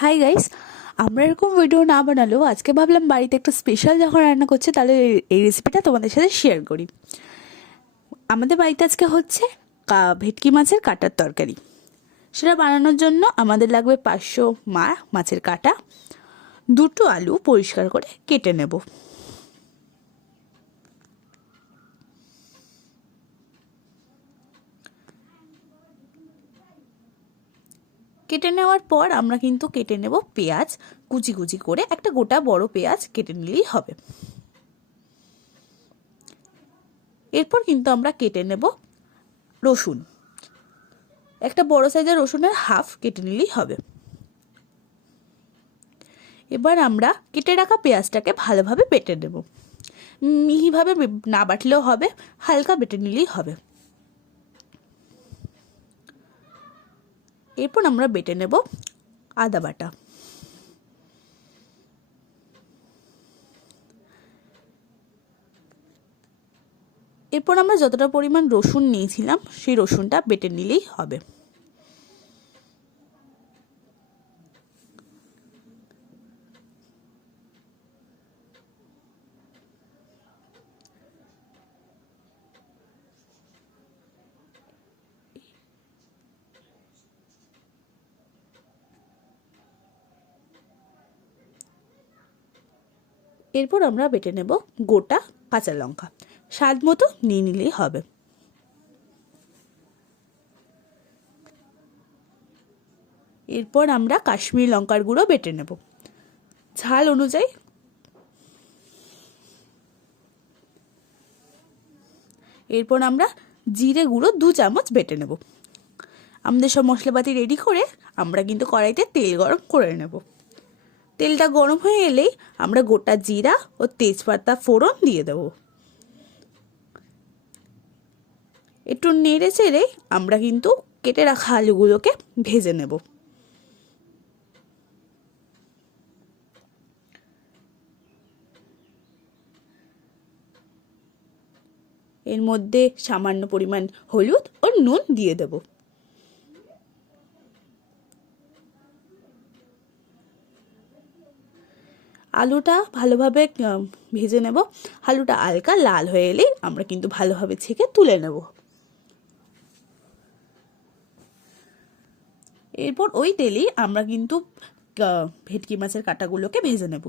Hi guys, আমরা এরকম video না বানালেও আজকে ভাবলাম বাড়িতে একটা স্পেশাল যখন রান্না করছে তাহলে এই রেসিপিটা তোমাদের সাথে শেয়ার করি। আমাদের বাড়িতে আজকে হচ্ছে ভেটকি মাছের কাটার তরকারি। সেটা বানানোর জন্য আমাদের লাগবে 500 মাছের কাটা, 2টো আলু পরিষ্কার করে কেটে নেব। কেটে নেওয়ার পর আমরা কিন্তু কেটে নেব পেঁয়াজ, কুচি কুচি করে একটা গোটা বড় পেঁয়াজ কেটে নিলেই হবে। এরপর কিন্তু আমরা কেটে নেব রসুন, একটা বড় সাইজের রসুনের হাফ কেটে নিলেই হবে। এবার আমরা কেটে রাখা পেঁয়াজটাকে ভালোভাবে বেটে নেব। মিহিভাবে না বাটলেও হবে, হালকা বেটে নিলেই হবে। এরপর আমরা বেটে নেব আদা বাটা। এরপর আমরা যতটা পরিমাণ রসুন নিয়েছিলাম সেই রসুনটা বেটে নিলেই হবে। এরপর আমরা বেটে নেব গোটা কাঁচা লঙ্কা, স্বাদ মতো নিয়ে নিলেই হবে। এরপর আমরা কাশ্মীরি লঙ্কার গুঁড়ো বেটে নেব ঝাল অনুযায়ী। এরপর আমরা জিরে গুঁড়ো 2 চামচ বেটে নেব। আমাদের সব মশলাপাতি রেডি করে আমরা কিন্তু কড়াইতে তেল গরম করে নেব। তেলটা গরম হয়ে এলেই আমরা গোটা জিরা ও তেজপাতা ফোড়ন দিয়ে দেব। একটু নেড়ে চেড়ে আমরা কিন্তু কেটে রাখা আলুগুলোকে ভেজে নেব। এর মধ্যে সামান্য পরিমাণ হলুদ ও নুন দিয়ে দেব। আলুটা ভালোভাবে ভেজে নেব। আলুটা হালকা লাল হয়ে এলেই আমরা কিন্তু ভালোভাবে ছেঁকে তুলে নেব। এরপর ওই তেলেই আমরা কিন্তু ভেটকি মাছের কাঁটাগুলোকে ভেজে নেব।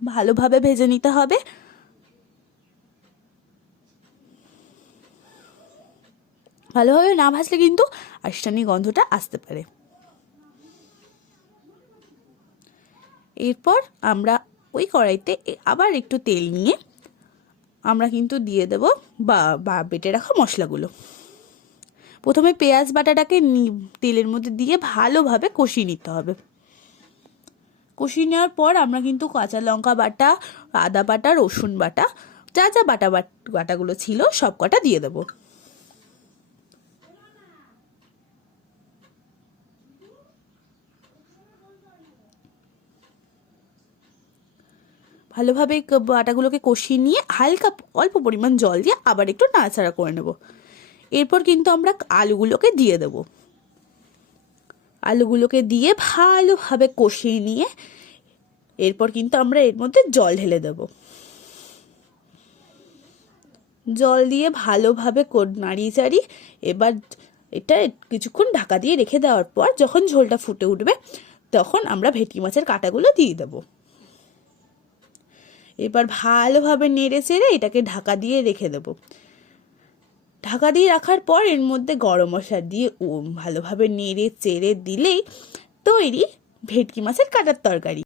ভালোভাবে ভেজে নিতে হবে। ভালোভাবে না ভাজলে কিন্তু আষ্টানি গন্ধটা আসতে পারে। এরপর আমরা ওই কড়াইতে আবার একটু তেল নিয়ে আমরা কিন্তু দিয়ে দেব বা বেটে রাখা মশলাগুলো। প্রথমে পেঁয়াজ বাটাটাকে তেলের মধ্যে দিয়ে ভালোভাবে কষিয়ে নিতে হবে। কষিয়ে নেওয়ার পর আমরা কিন্তু কাঁচা লঙ্কা বাটা, আদা বাটা, রসুন বাটা, যা যা বাটাগুলো ছিল সব কটা দিয়ে দেবো। ভালোভাবে বাটাগুলোকে কষিয়ে নিয়ে হালকা অল্প পরিমাণ জল দিয়ে আবার একটু নাড়াচাড়া করে নেব। এরপর কিন্তু আমরা আলুগুলোকে দিয়ে দেব। আলুগুলোকে দিয়ে ভালোভাবে কষিয়ে নিয়ে এরপর কিন্তু আমরা এর মধ্যে জল ঢেলে দেব। জল দিয়ে ভালোভাবে নাড়িয়ে চাড়িয়ে এবার এটা কিছুক্ষণ ঢাকা দিয়ে রেখে দেওয়ার পর যখন ঝোলটা ফুটে উঠবে তখন আমরা ভেটকি মাছের কাঁটাগুলো দিয়ে দেবো। এবার ভালোভাবে নেড়ে চেড়ে এটাকে ঢাকা দিয়ে রেখে দেবো। ঢাকা দিয়ে রাখার পর এর মধ্যে গরম মশলা দিয়ে ভালোভাবে নেড়ে চেড়ে দিলেই তৈরি ভেটকি মাছের কাঁটার তরকারি।